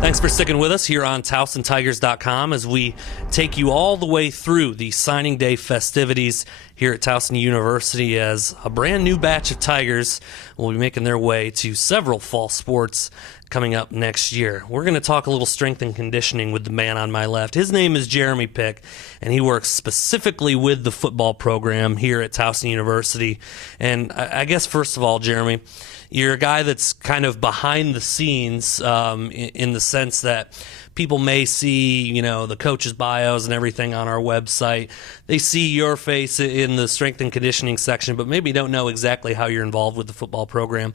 Thanks for sticking with us here on TowsonTigers.com as we take you all the way through the signing day festivities here at Towson University as a brand new batch of Tigers will be making their way to several fall sports coming up next year. We're going to talk a little strength and conditioning with the man on my left. His name is Jeremy Pick, and he works specifically with the football program here at Towson University. And I guess, first of all, Jeremy, you're a guy that's kind of behind the scenes in the sense that people may see, the coaches' bios and everything on our website. They see your face in the strength and conditioning section, but maybe don't know exactly how you're involved with the football program.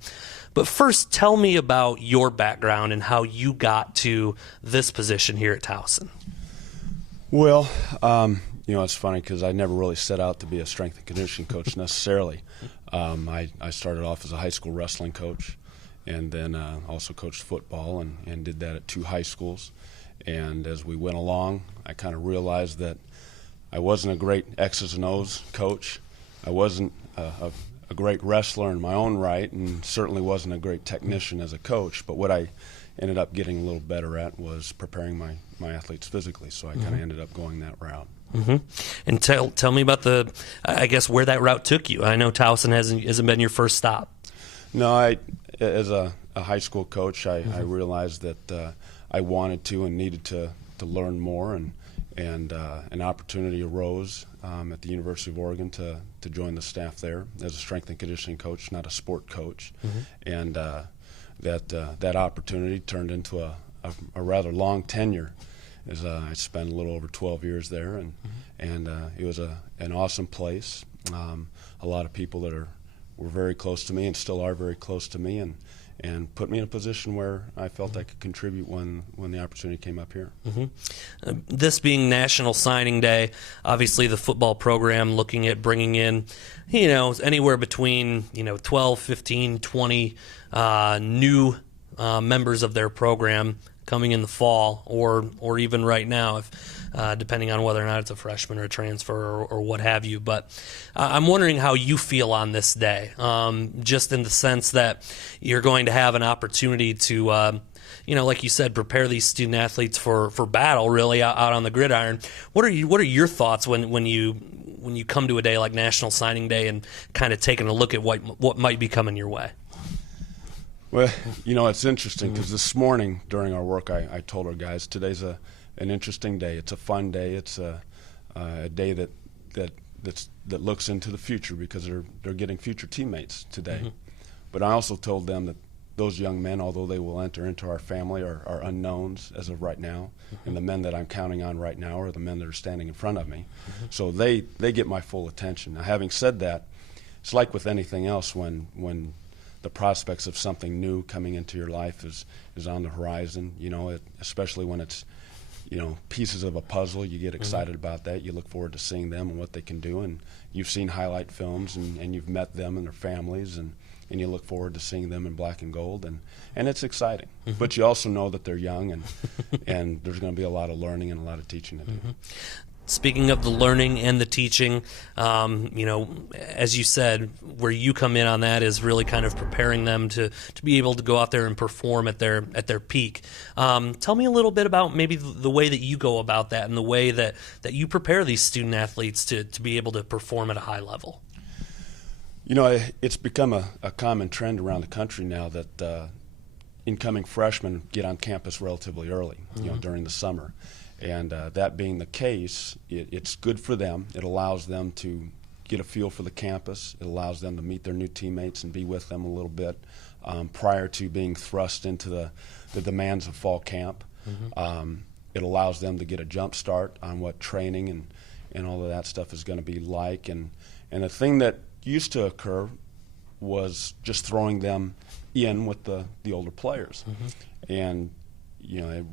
But first, tell me about your background and how you got to this position here at Towson. Well, it's funny because I never really set out to be a strength and conditioning coach necessarily. I started off as a high school wrestling coach and then also coached football and did that at 2 high schools. And as we went along, I kind of realized that I wasn't a great X's and O's coach. I wasn't a great wrestler in my own right and certainly wasn't a great technician as a coach. But what I ended up getting a little better at was preparing my athletes physically. So I kind of ended up going that route. Mm-hmm. And tell me about where that route took you. I know Towson hasn't been your first stop. No, as a high school coach, I realized that I wanted to and needed to learn more, and an opportunity arose at the University of Oregon to join the staff there as a strength and conditioning coach, not a sport coach. And that opportunity turned into a rather long tenure, as I spent a little over 12 years there, and it was an awesome place. A lot of people that were very close to me and still are very close to me, and put me in a position where I felt I could contribute when the opportunity came up here. This being National Signing Day, obviously the football program looking at bringing in, anywhere between 12, 15, 20 new members of their program coming in the fall, or even right now, if depending on whether or not it's a freshman or a transfer or what have you. But I'm wondering how you feel on this day, just in the sense that you're going to have an opportunity to, like you said, prepare these student athletes for battle, really out on the gridiron. What are your thoughts when you come to a day like National Signing Day and kind of taking a look at what might be coming your way? Well, it's interesting because this morning during our work, I told our guys today's an interesting day. It's a fun day. It's a day that looks into the future because they're getting future teammates today. But I also told them that those young men, although they will enter into our family, are unknowns as of right now. And the men that I'm counting on right now are the men that are standing in front of me. So they get my full attention. Now, having said that, it's like with anything else when the prospects of something new coming into your life is on the horizon, especially when it's, pieces of a puzzle. You get excited about that. You look forward to seeing them and what they can do. And you've seen highlight films and you've met them and their families, and you look forward to seeing them in black and gold. And it's exciting. But you also know that they're young and there's going to be a lot of learning and a lot of teaching to do. Speaking of the learning and the teaching, as you said, where you come in on that is really kind of preparing them to be able to go out there and perform at their peak. Tell me a little bit about maybe the way that you go about that and the way that you prepare these student athletes to be able to perform at a high level. It's become a common trend around the country now that incoming freshmen get on campus relatively early, during the summer. And that being the case, it's good for them. It allows them to get a feel for the campus. It allows them to meet their new teammates and be with them a little bit prior to being thrust into the demands of fall camp. It allows them to get a jump start on what training and all of that stuff is going to be like. And the thing that used to occur was just throwing them in with the older players. And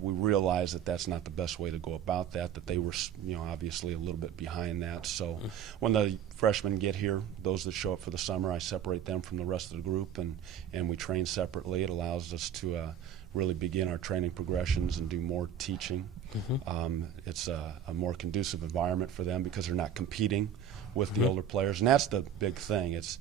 we realized that that's not the best way to go about that they were, obviously a little bit behind that. So when the freshmen get here, those that show up for the summer, I separate them from the rest of the group, and we train separately. It allows us to really begin our training progressions and do more teaching. It's a more conducive environment for them because they're not competing with the older players, and that's the big thing. It's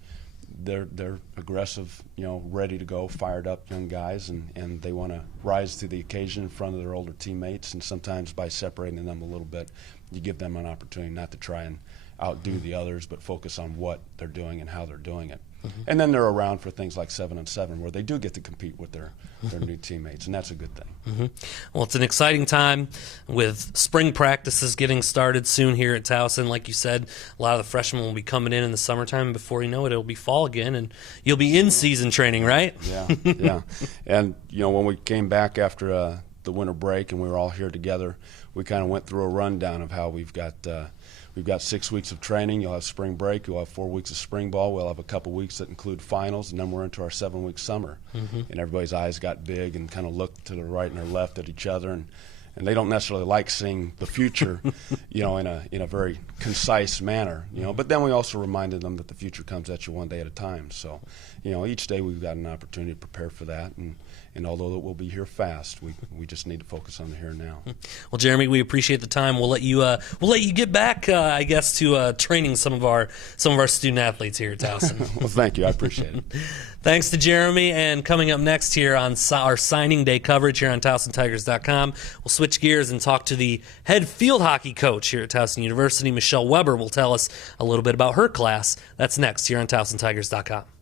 they're aggressive, ready to go, fired up young guys, and they want to rise to the occasion in front of their older teammates. And sometimes by separating them a little bit, you give them an opportunity not to try and outdo the others, but focus on what they're doing and how they're doing it. And then they're around for things like 7-on-7, where they do get to compete with their new teammates, and that's a good thing. Well, it's an exciting time with spring practices getting started soon here at Towson. Like you said, a lot of the freshmen will be coming in the summertime, and before you know it, it'll be fall again, and you'll be in season training, right? Yeah. And, when we came back after the winter break and we were all here together, we kind of went through a rundown of how we've got 6 weeks of training. You'll have spring break. You'll have 4 weeks of spring ball. We'll have a couple weeks that include finals, and then we're into our 7-week summer. And everybody's eyes got big and kind of looked to the right and the left at each other, and they don't necessarily like seeing the future, in a very concise manner. But then we also reminded them that the future comes at you one day at a time. So, each day we've got an opportunity to prepare for that, and although it will be here fast, we just need to focus on the here and now. Well, Jeremy, we appreciate the time. We'll let you get back, I guess, to training some of our student athletes here at Towson. Well, thank you. I appreciate it. Thanks to Jeremy. And coming up next here on our signing day coverage here on TowsonTigers.com, we'll switch gears and talk to the head field hockey coach here at Towson University. Michelle Weber will tell us a little bit about her class. That's next here on TowsonTigers.com.